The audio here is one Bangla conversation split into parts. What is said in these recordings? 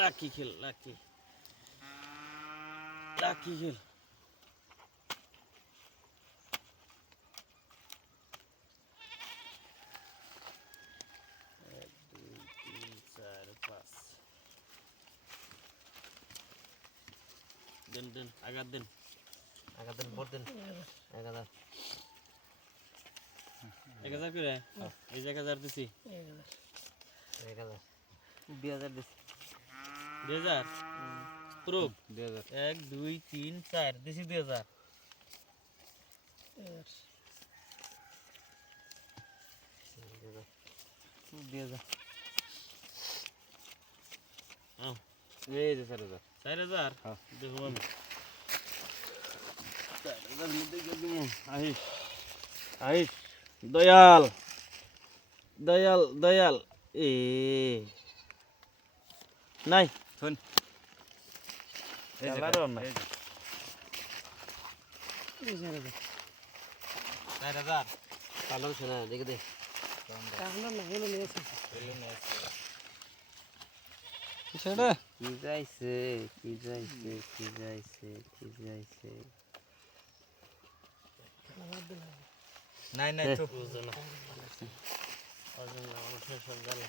লাকি খেল লাকি লাকি খেল এক দুই তিন চার পাঁচ দেন দেন আগার দেন ভোট দেন 1000 করে এই যে 1000 দিছি 2000 দিছি 2000 প্রুফ 1 2 3 4 দিছি 2000 এই যে 4000 4000 হ্যাঁ দেখো আমি 4000 মধ্যে গেছি আহিস আহিস দয়াল দয়াল দয়াল এ নাই শুন খেলারও নাই 4000 ভালো শোনা দেখে দে ছেড়ে কি যাইছে নাই নাই তো বুঝো না অজন না আমার টেনশন গেল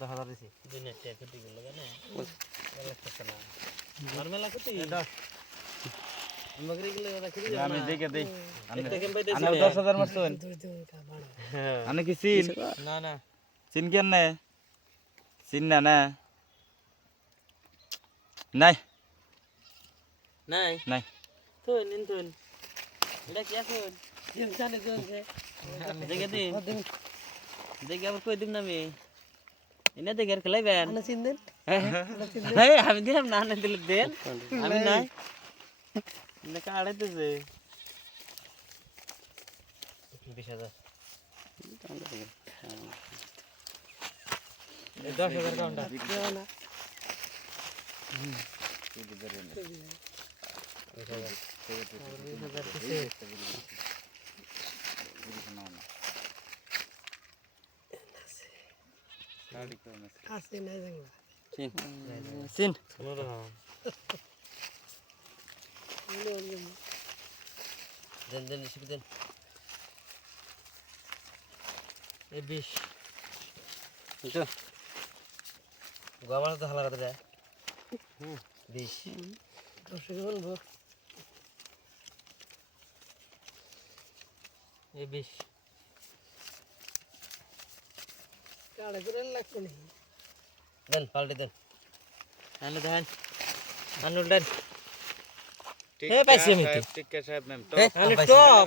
দেখা দিছি দুনিয়া তে কত গেল না মেলা কথা না নরমাল কত মগরি গেলে ওরা কি আমি দেখে দেই একটা গেম পাইতেছি আমি 10000 মারছুন আমি কি চিন না না চিন কেন না চিন না না নাই নাই নাই তো নিন তো এটা কি আছে দিন জানে জোনছে দেখে দিন দেখে আবার কই দিম না আমি এনে দেখে খেলাইবেন আনা চিন দেন হ্যাঁ আমি দিলাম না না দিলে দেন আমি নাই না কাড়াইতেছে 20000 এই 10000 কাউন্টার দেও না আছে না জাংলা চিন দেন দেন শিখ দেন এই 20 বুঝছো গোয়ামাল তো হালা রাতে 20 দর্শক বলবো এই 20 কাড়ে করে লাগবে না দেন পাল্টে দেন আনো দেন আনো দেন এ পাইছি আমি ঠিক আছে সাহেব ম্যাম তো আনো টপ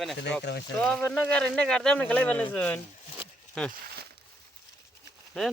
টপ না গার দেন খেলাই বানাইছেন হ্যাঁ